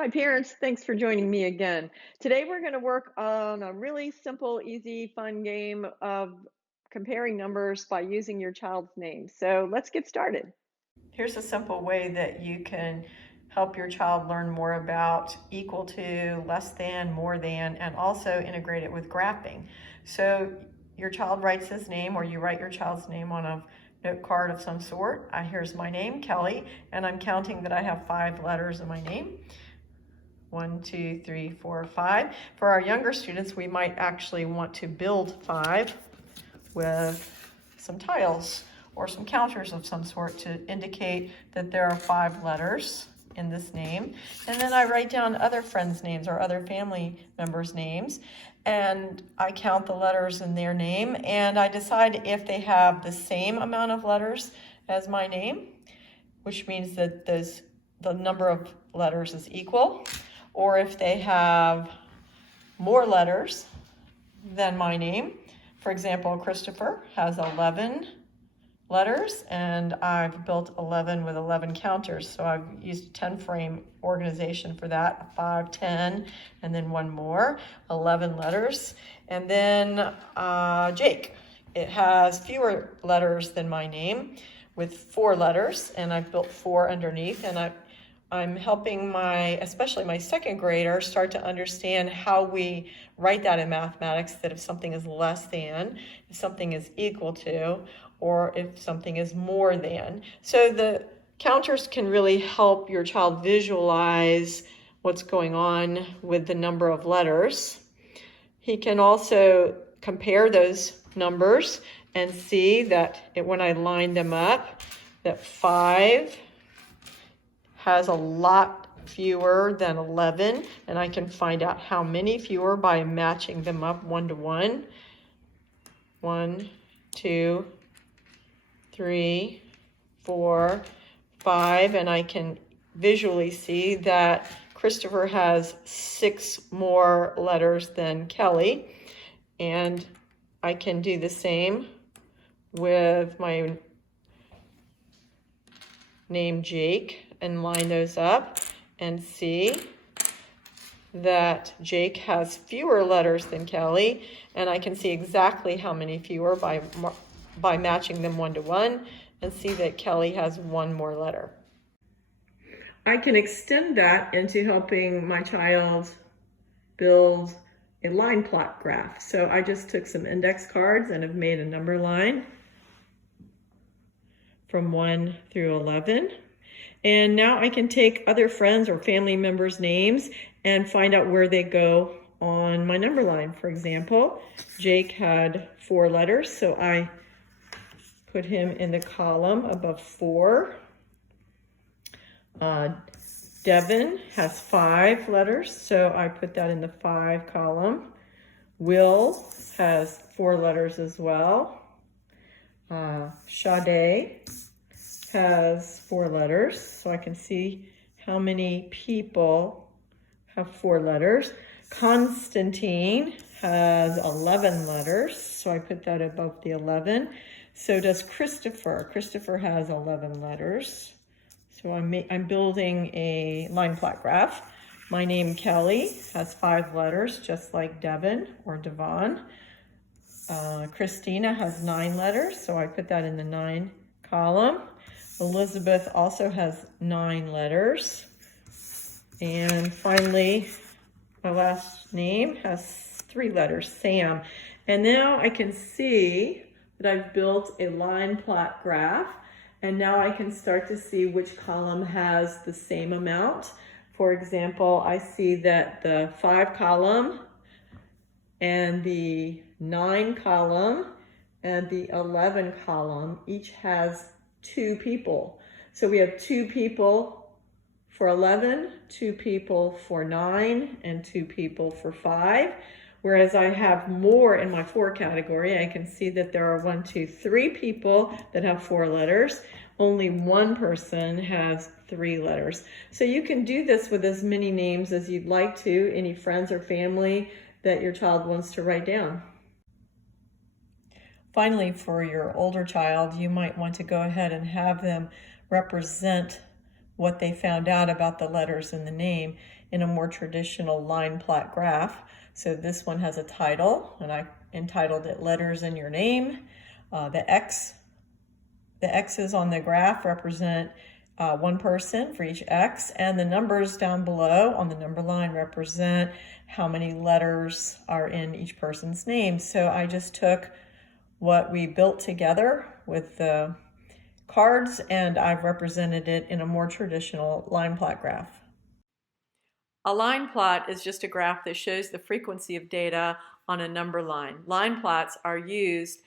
Hi, parents. Thanks for joining me again. Today, we're going to work on a really simple, easy, fun game of comparing numbers by using your child's name. So let's get started. Here's a simple way that you can help your child learn more about equal to, less than, more than, and also integrate it with graphing. So your child writes his name, or you write your child's name on a note card of some sort. Here's my name, Kelly, and I'm counting that I have 5 letters in my name. 1, 2, 3, 4, 5. For our younger students, we might actually want to build 5 with some tiles or some counters of some sort to indicate that there are 5 letters in this name. And then I write down other friends' names or other family members' names, and I count the letters in their name, and I decide if they have the same amount of letters as my name, which means that the number of letters is equal, or if they have more letters than my name. For example, Christopher has 11 letters, and I've built 11 with 11 counters. So I've used a 10 frame organization for that, 5, 10, and then one more, 11 letters. And then Jake, it has fewer letters than my name with 4 letters, and I've built 4 underneath, and I'm helping especially my second grader, start to understand how we write that in mathematics, that if something is less than, if something is equal to, or if something is more than. So the counters can really help your child visualize what's going on with the number of letters. He can also compare those numbers and see that when I line them up, that 5 has a lot fewer than 11, and I can find out how many fewer by matching them up 1 to 1. 1, 2, 3, 4, 5, and I can visually see that Christopher has 6 more letters than Kelly, and I can do the same with my name Jake and line those up and see that Jake has fewer letters than Kelly, and I can see exactly how many fewer by matching them 1 to 1, and see that Kelly has 1 more letter. I can extend that into helping my child build a line plot graph. So I just took some index cards and have made a number line from 1 through 11. And now I can take other friends or family members' names and find out where they go on my number line. For example, Jake had 4 letters, so I put him in the column above 4. Devin has 5 letters, so I put that in the 5 column. Will has 4 letters as well. Sade has 4 letters, so I can see how many people have 4 letters. Constantine has 11 letters, so I put that above the 11. So does Christopher. Christopher has 11 letters. So I'm building a line plot graph. My name Kelly has 5 letters, just like Devin or Devon. Christina has 9 letters, so I put that in the 9 column. Elizabeth also has 9 letters. And finally, my last name has 3 letters, Sam. And now I can see that I've built a line plot graph, and now I can start to see which column has the same amount. For example, I see that the 5 column and the 9 column and the 11 column each has 2 people. So we have 2 people for 11, 2 people for 9, and 2 people for 5. Whereas I have more in my 4 category. I can see that there are 1, 2, 3 people that have 4 letters. Only 1 person has 3 letters. So you can do this with as many names as you'd like to, any friends or family that your child wants to write down. Finally, for your older child, you might want to go ahead and have them represent what they found out about the letters in the name in a more traditional line plot graph. So this one has a title, and I entitled it Letters in Your Name. The X's on the graph represent one person for each X, and the numbers down below on the number line represent how many letters are in each person's name. So I just took what we built together with the cards, and I've represented it in a more traditional line plot graph. A line plot is just a graph that shows the frequency of data on a number line. Line plots are used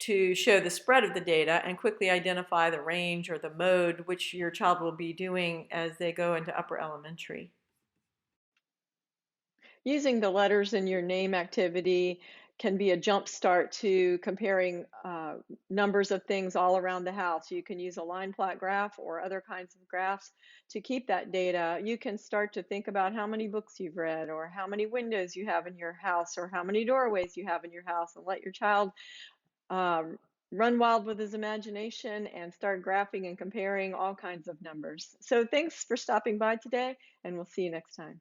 to show the spread of the data and quickly identify the range or the mode which your child will be doing as they go into upper elementary. Using the letters in your name activity can be a jump start to comparing numbers of things all around the house. You can use a line plot graph or other kinds of graphs to keep that data. You can start to think about how many books you've read, or how many windows you have in your house, or how many doorways you have in your house, and let your child um, run wild with his imagination and start graphing and comparing all kinds of numbers. So thanks for stopping by today, and we'll see you next time.